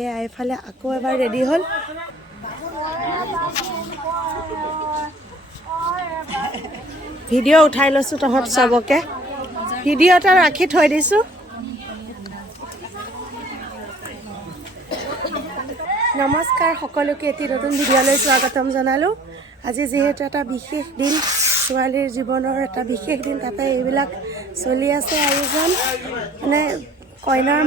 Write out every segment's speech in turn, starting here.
এয়া এইফালে আকৌ এবাৰ ৰেডি হ'ল ভিডিঅ' উঠাই লৈছোঁ তহঁত চবকে ভিডিঅ' এটা ৰাখি থৈ দিছোঁ নমস্কাৰ সকলোকে এটি নতুন ভিডিঅ'লৈ স্বাগতম জনালোঁ আজি যিহেতু এটা বিশেষ দিন ছোৱালীৰ জীৱনৰ এটা বিশেষ দিন তাতে এইবিলাক চলি আছে আয়োজন মানে কইনাৰ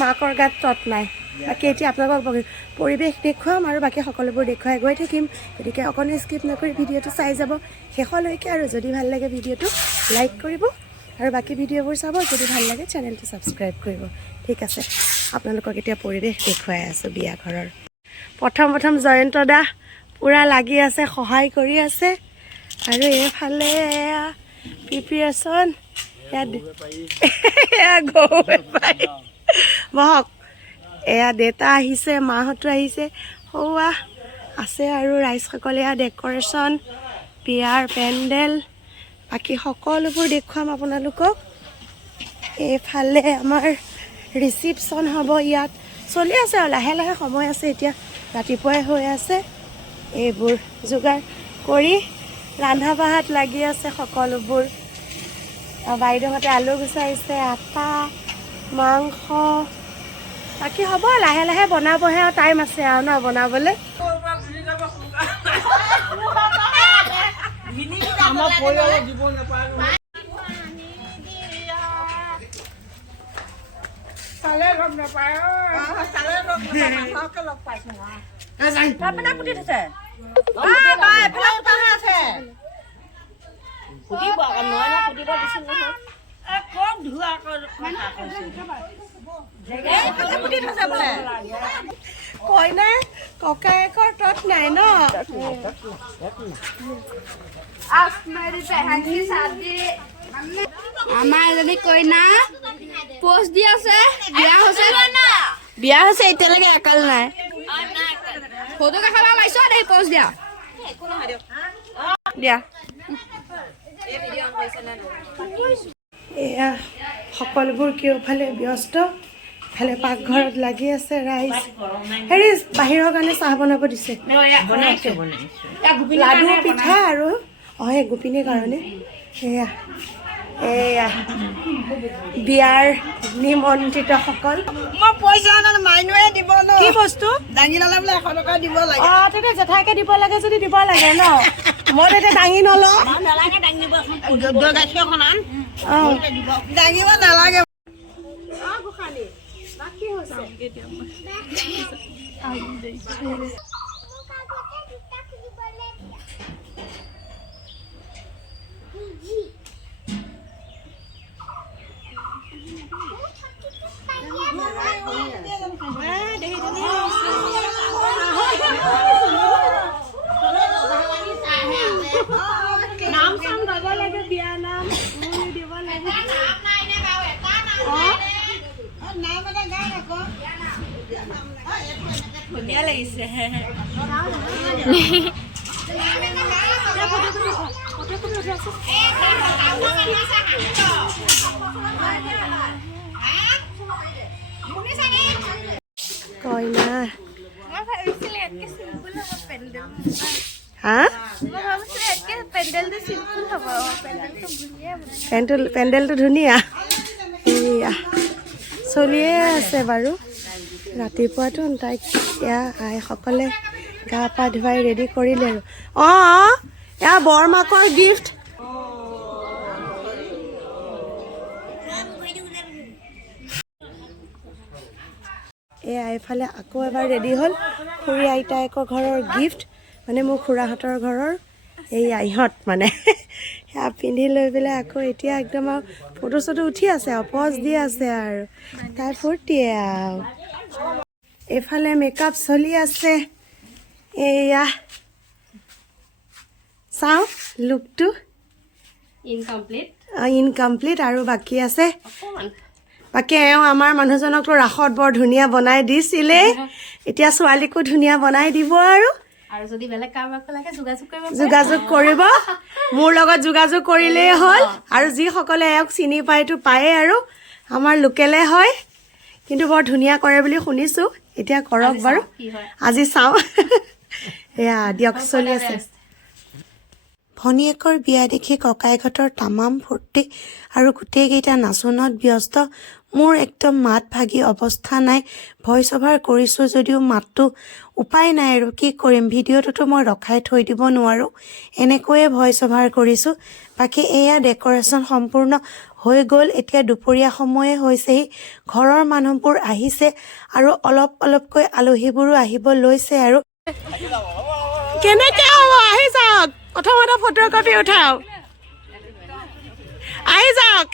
মাকৰ গাত তত নাই বাকী এতিয়া আপোনালোকক পৰিৱেশ দেখুৱাম আৰু বাকী সকলোবোৰ দেখুৱাই গৈ থাকিম গতিকে অকণো স্কিপ নকৰি ভিডিঅ'টো চাই যাব শেষলৈকে আৰু যদি ভাল লাগে ভিডিঅ'টো লাইক কৰিব আৰু বাকী ভিডিঅ'বোৰ চাব যদি ভাল লাগে চেনেলটো ছাবস্ক্ৰাইব কৰিব ঠিক আছে আপোনালোকক এতিয়া পৰিৱেশ দেখুৱাই আছোঁ বিয়া ঘৰৰ প্ৰথম জয়ন্ত দা পূৰা লাগি আছে সহায় কৰি আছে আৰু এইফালে প্ৰিপেৰেশ্যন বহক এয়া দেউতা আহিছে মাহঁতো আহিছে সৌৱা আছে আৰু ৰাইজসকলে এয়া ডেক'ৰেশ্যন বিয়াৰ পেণ্ডেল বাকী সকলোবোৰ দেখুৱাম আপোনালোকক এইফালে আমাৰ ৰিচিপশ্যন হ'ব ইয়াত চলি আছে আৰু লাহে লাহে সময় আছে এতিয়া ৰাতিপুৱাই হৈ আছে এইবোৰ যোগাৰ কৰি ৰন্ধা বঢ়াত লাগি আছে সকলোবোৰ বাইদেউহঁতে আলু গুচাইছে আটা মাংস বাকী হ'ব লাহে লাহে বনাবহে আৰু টাইম আছে আৰু ন বনাবলৈ কইনাৰ ককায়েকৰ তত নাই ন আমাৰ এজনী কইনা পোষ্ট দি আছে বিয়া হৈছে এতিয়ালৈকে একাল নাই ফটো কাষত পাইছো দেই পোষ্ট দিয়া এয়া সকলোবোৰ কেওফালে ব্যস্ত ইফালে পাকঘৰত লাগি আছে ৰাইজ হেৰি বাহিৰৰ কাৰণে চাহ বনাব দিছে লাডু পিঠা আৰু সেই গোপিনীৰ কাৰণে এয়া বিয়াৰ নিমন্ত্ৰিতসকল মই পইচা মাইনুৱে দিব ন কি বস্তু দাঙি ল'লে বোলে 100 টকা দিব লাগে তেতিয়া জেঠাইকে দিব লাগে যদি দিব লাগে ন মই তেতিয়া দাঙি নলওঁ নালাগে দাঙিব দৈ গাখীৰ এখন আন দাঙিব নালাগে গোসানী বাকী হৈছে নাম চাম গাব লাগে বিয়া নাম দিব লাগে ধুনীয়া লাগিছে কইনা পেণ্ডেলটো ধুনীয়া এয়া চলিয়ে আছে বাৰু ৰাতিপুৱাতো তাইক এয়া আইসকলে গা পা ধুৱাই ৰেডি কৰিলে আৰু এয়া বৰমাকৰ গিফ্ট এয়া এইফালে আকৌ এবাৰ ৰেডি হ'ল খুৰী আইতায়েকৰ ঘৰৰ গিফ্ট মানে মোৰ খুৰাহঁতৰ ঘৰৰ এই ইহঁত মানে সেয়া পিন্ধি লৈ পেলাই আকৌ এতিয়া একদম আৰু ফটো চটো উঠি আছে আৰু পজ দি আছে আৰু তাই ফূৰ্তিয়ে আৰু এইফালে মেকআপ চলি আছে এয়া চাওঁ লুকটো ইনকমপ্লিট আৰু বাকী আছে বাকী এওঁ আমাৰ মানুহজনকতো ৰাসত বৰ ধুনীয়া বনাই দিছিলে এতিয়া ছোৱালীকো ধুনীয়া বনাই দিব আৰু যদি বেলেগ কাৰোবাক লাগে যোগাযোগ কৰিব মোৰ লগত যোগাযোগ কৰিলেই হ'ল আৰু যিসকলে এওঁক চিনি পায়তো পায়ে আৰু আমাৰ লোকেলে হয় কিন্তু বৰ ধুনীয়া কৰে বুলি শুনিছোঁ এতিয়া কৰক বাৰু আজি চাওঁ এয়া দিয়ক চলি আছে ভনীয়েকৰ বিয়া দেখি ককাইহঁতৰ তামাম ফূৰ্তি আৰু গোটেইকেইটা নাচোনত ব্যস্ত মোৰ একদম মাত ভাগি অৱস্থা নাই ভইচ অভাৰ কৰিছোঁ যদিও মাতটো উপায় নাই আৰু কি কৰিম ভিডিঅ'টোতো মই ৰখাই থৈ দিব নোৱাৰোঁ এনেকৈয়ে ভইচ অভাৰ কৰিছোঁ বাকী এয়া ডেক'ৰেশ্যন সম্পূৰ্ণ হৈ গ'ল এতিয়া দুপৰীয়া সময়ে হৈছেহি ঘৰৰ মানুহবোৰ আহিছে আৰু অলপকৈ আলহীবোৰো আহিব লৈছে আৰু কেনেকৈ হ'ব আহি যাওক প্ৰথমতে ফটোকপি উঠাও আহি যাওক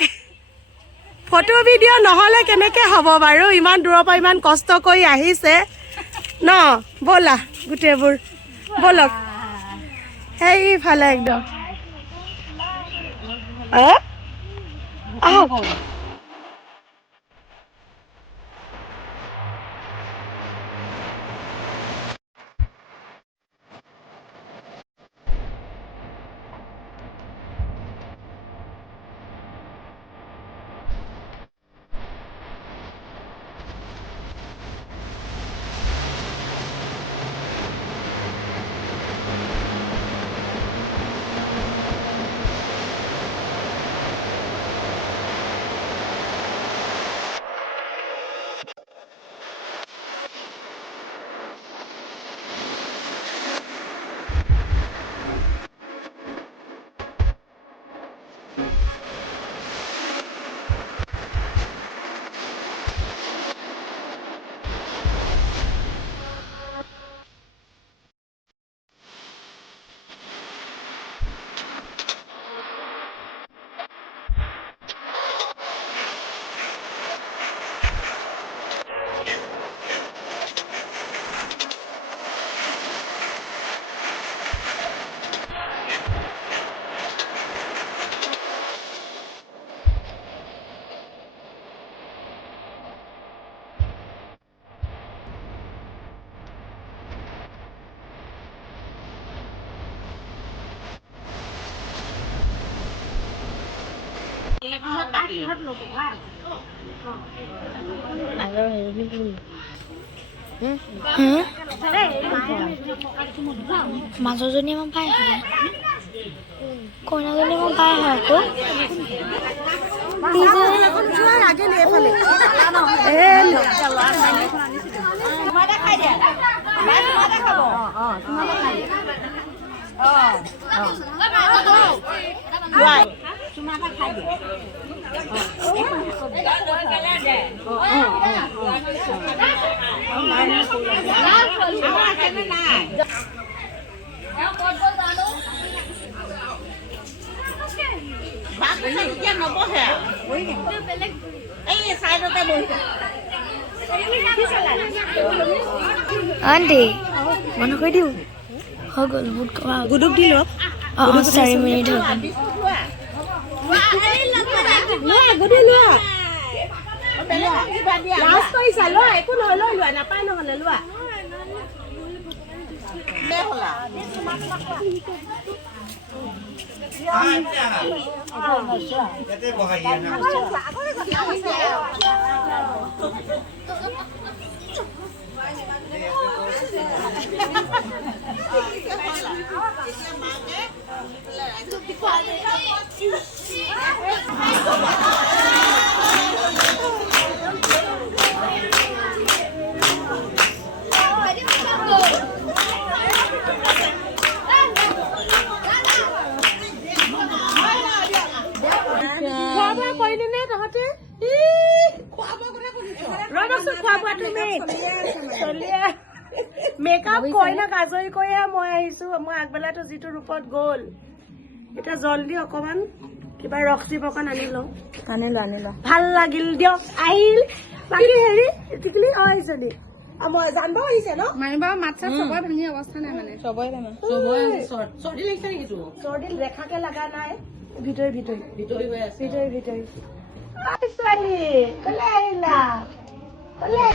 ফটো ভিডিঅ' নহ'লে কেনেকৈ হ'ব বাৰু ইমান দূৰৰ পৰা ইমান কষ্ট কৰি আহিছে ন ব'লা গোটেইবোৰ ব'লক সেইফালে একদম আহক মাজৰজনী মই পাই হয় কইনাজনী মই পাই হয় আকৌ আন্টি বন্ধ কৰি দিওঁ হৈ গ'ল বুট খোৱা গুদুক দি লওক 4 মিনিট হৈ গ'ল মেকআপ কইনাক আজৰি কৰিহে মই আহিছো মই আগবেলাটো যিটো ৰূপত গ'ল এতিয়া জলদি অকমান কিবা ৰস দিব অকণ আনি লওঁ আনিলো ভাল লাগিল দিয়ক আহিল বাকী হেৰি টিকলি আহিছে নি মই জানব আহিছে ন মাৰিবা মাত চাত চবৰে ভাঙি অৱস্থা নাই মানে চবৰে চৰ্দি লাগিছে নেকি তোৰ চৰ্দি ৰেখাকে লগা নাই ভিতৰি হৈ আছে ভিতৰি ছোৱালী কলে আহিলা কলে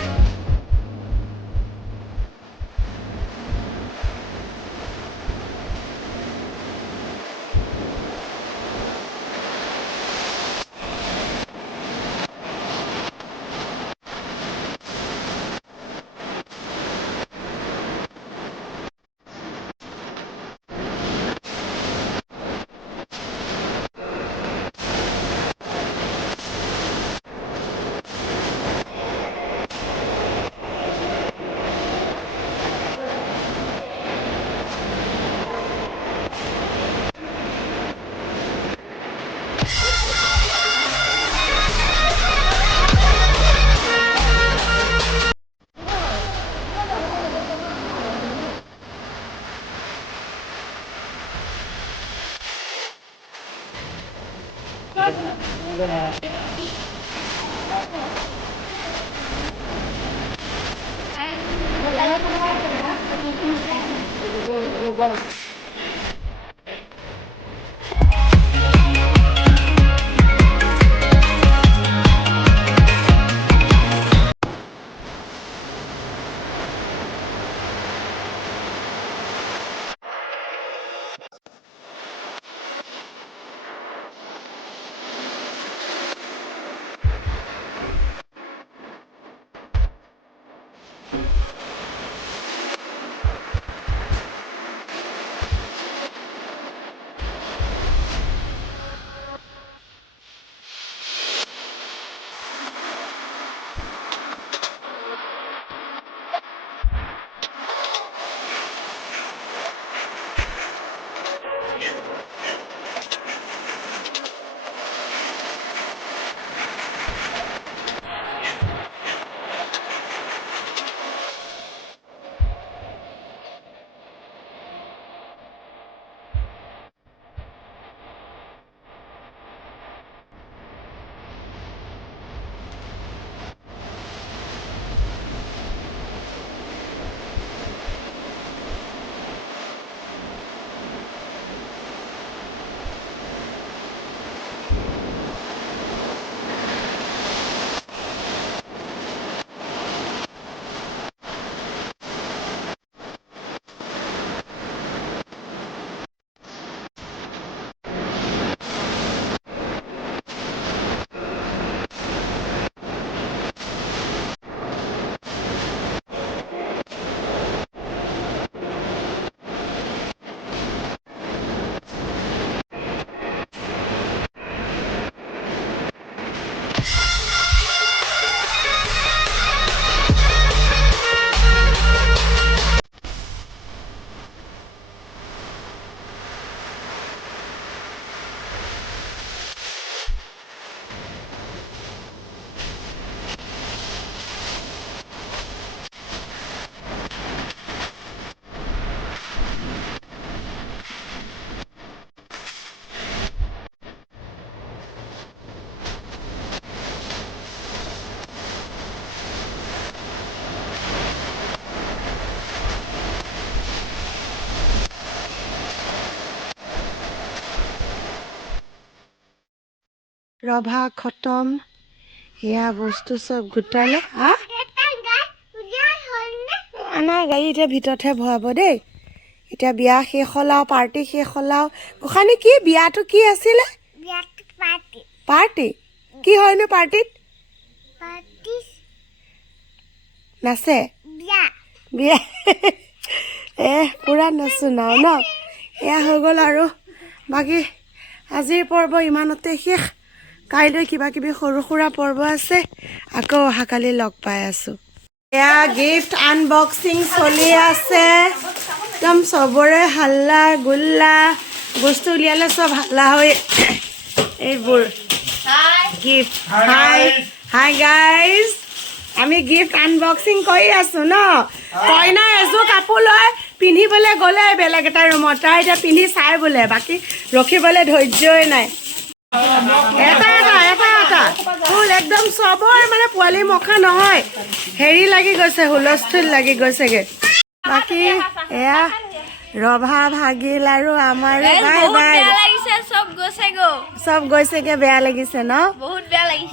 ৰভা খতম এয়া বস্তু চব গোটালে নাই গাড়ী এতিয়া ভিতৰতহে ভৰাব দেই এতিয়া বিয়া শেষ হ'ল আৰু পাৰ্টি শেষ হ'ল আৰু গোসানী কি বিয়াটো কি আছিলে পাৰ্টি কি হয়নো পাৰ্টিত নাচে বিয়া পুৰা নাচো নাও ন এয়া হৈ গ'ল আৰু বাকী আজিৰ পৰ্ব ইমানতে শেষ কাইলৈ কিবা কিবি সৰু সুৰা পৰ্ব আছে আকৌ অহাকালি লগ পাই আছো এয়া গিফ্ট আনবক্সিং চলি আছে একদম চবৰে হাল্লা গুল্লা বস্তু উলিয়ালে চব হাল্লা হৈ এইবোৰ গিফ্ট হাই গাইজ আমি গিফ্ট আনবক্সিং কৰি আছো ন কইনা এযোৰ কাপোৰ লৈ পিন্ধিবলৈ গ'লে বেলেগ এটা ৰুমত তাই এতিয়া পিন্ধি চাই বোলে বাকী ৰখিবলৈ ধৈৰ্যই নাই এটা ফুল একদম চবৰ মানে পোৱালি মখা নহয় হেৰি লাগি গৈছে হুলস্থুল লাগি গৈছেগে বাকী এয়া ৰভা ভাগিল আৰু আমাৰ বাই বাই চব গৈছেগে বেয়া লাগিছে ন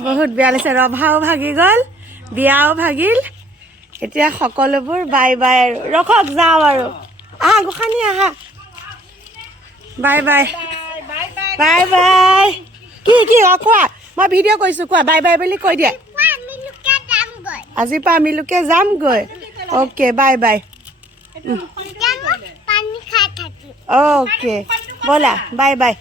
বহুত বেয়া লাগিছে ৰভাও ভাগি গ'ল বিয়াও ভাগিল এতিয়া সকলোবোৰ বাই বাই আৰু ৰখক যাওঁ আৰু আহা গোসানী আহা বাই বাই বাই বাই কি কোৱা মই ভিডিঅ' কৰিছোঁ কোৱা বাই বাই বুলি কৈ দিয়া আজিৰ পৰা আমি লোকে যামগৈ অ'কে বাই বাই অ'কে ব'লা বাই বাই